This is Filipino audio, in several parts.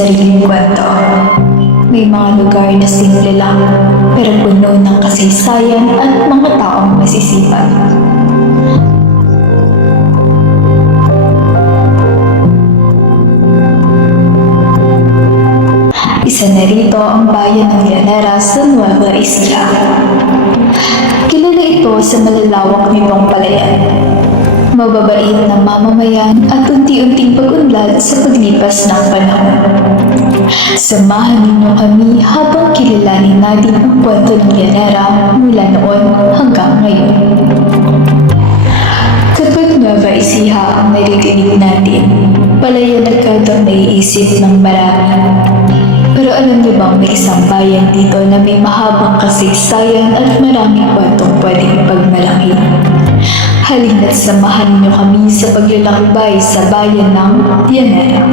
sariling kwento. May mga lugar na simple lang, pero puno ng kasaysayan at mga taong masisipag. Isa na rito ang bayan ng Llanera sa Nueva Ecija. Kilala ito sa malalawak nitong palayan, mababait na mamamayan at unti-unting pag-unlad sa paglipas ng panahon. Samahan ninyo kami habang kilalanin natin ang kwento ng Llanera mula noon hanggang ngayon. Kapag Nueva Ecija ang naririnig natin, palayan agad ang naiisip ng marami. Pero alam niyo bang may isang bayan dito na may mahabang kasaysayan at maraming kwentong pwedeng ipagmalaki? Halina't samahan niyo kami sa paglalakbay sa bayan ng Llanera.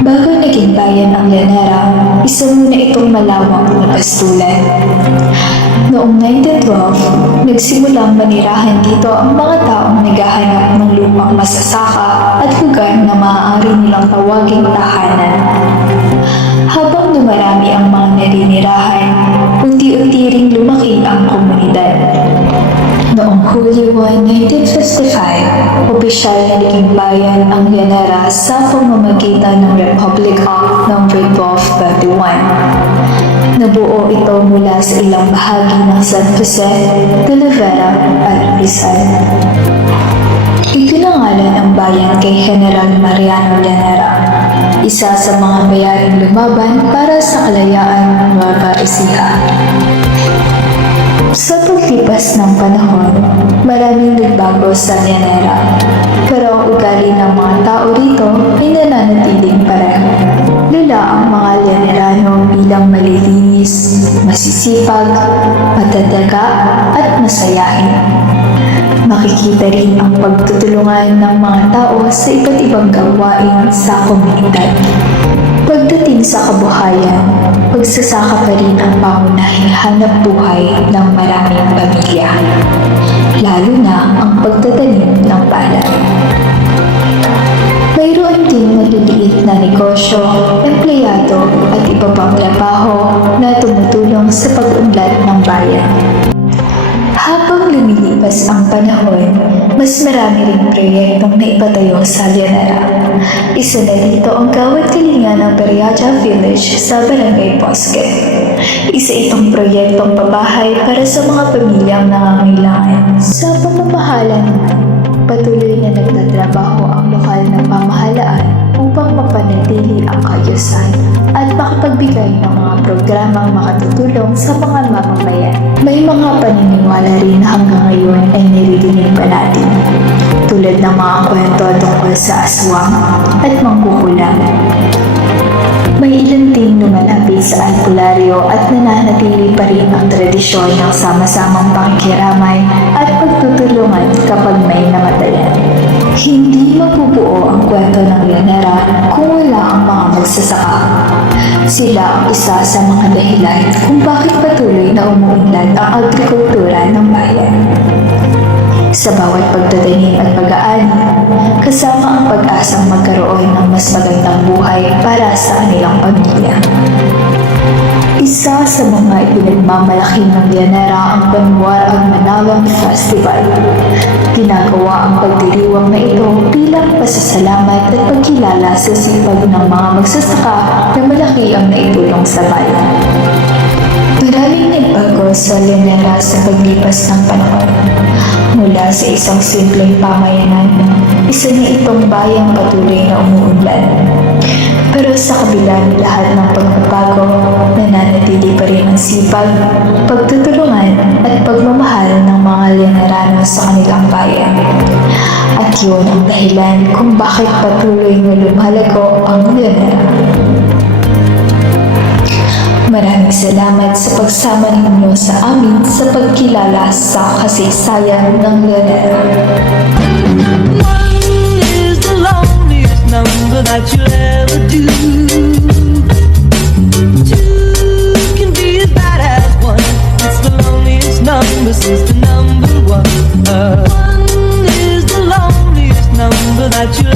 Bago naging bayan ang Llanera, isa muna itong malawak na pastulan. Noong 1912, nagsimulang manirahan dito ang mga taong naghahanap ng lupang masasaka at lugar na maaari nilang tawaging tahanan. Habang dumarami ang mga naninirahan, unti-unti ring lumaki ang komunidad. Noong Hulyo 1, 1955, opisyal na naging bayan ang Llanera sa pamamagitan ng Republic Act No. 1221. Nabuo ito mula sa ilang bahagi ng San Jose, Talavera at Rizal. Ipinangalan ang bayan kay General Mariano Llanera, isa sa mga bayaring lumaban para sa kalayaan ng Nueva Ecija. Sa paglipas ng panahon, maraming nagbago sa Llanera, pero ang ugali ng mga tao rito ay nananatiling pareho. Lala ang mga Llanerano bilang malilinis, masisipag, matataga at masayahin. Makikita rin ang pagtutulungan ng mga tao sa iba't ibang gawain sa komunidad. Pagdating sa kabuhayan, pagsasaka pa rin ang pangunahing hanap buhay ng maraming pamilya, lalo na ang pagtatanim ng palay. Mayroon din maliliit na negosyo, empleyado at iba pang trabaho na tumutulong sa pag-unlad ng bayan. Habang lumilipas ang panahon, mas marami ring proyektong naipatayo sa Llanera. Isa na rito ang Gawad Kalinga ng Periaja Village sa Barangay Bosque. Isa itong proyektong pabahay para sa mga pamilyang nangangailangan. Sa pamamahala naman, patuloy na nagtatrabaho ang lokal na pamahalaan upang mapanatili ang kaayusan at makapagbigay ng mga programang makatutulong sa mga mamamayan. May mga paniniwala rin na hanggang ngayon ay niririnig pa natin, tulad ng mga kwento tungkol sa aswang at mangkukulam. May ilan ding lumalapit sa albularyo at nananatili pa rin ang tradisyon ng sama-samang pakikiramay at pagtutulungan kapag may namatayan. Hindi mabubuo ang kwento ng Llanera kung wala ang mga magsasaka. Sila ang isa sa mga dahilan kung bakit patuloy na umuunlad ang agrikultura ng bayan. Sa bawat pagtatanim at pag-aani, kasama ang pag-asang magkaroon ng mas magandang buhay para sa kanilang pamilya. Isa sa mga ipinagmamalaki ng Llanera ang Banwarang Manalang Festival. Ginagawa ang pagdiriwang na ito bilang pasasalamat at pagkilala sa sipag ng mga magsasaka na malaki ang naitulong sa bayan. Maraming nagbago sa Llanera sa paglipas ng panahon. Mula sa isang simpleng pamayanan, isa na itong bayang patuloy na umuunlad. Pero sa kabila ng lahat ng pagbabago, nananatili pa rin ang sipag, pagtutulungan at pagmamahal ng mga Llanerano sa kanilang bayan. At yun ang dahilan kung bakit patuloy na lumalago ang Llanera. Maraming salamat sa pagsama ninyo sa amin sa pagkilala sa kasaysayan ng Llanera. One is the loneliest number that you'll ever do. Two can be as bad as one. It's the loneliest number since the number one. One is the loneliest number that you'll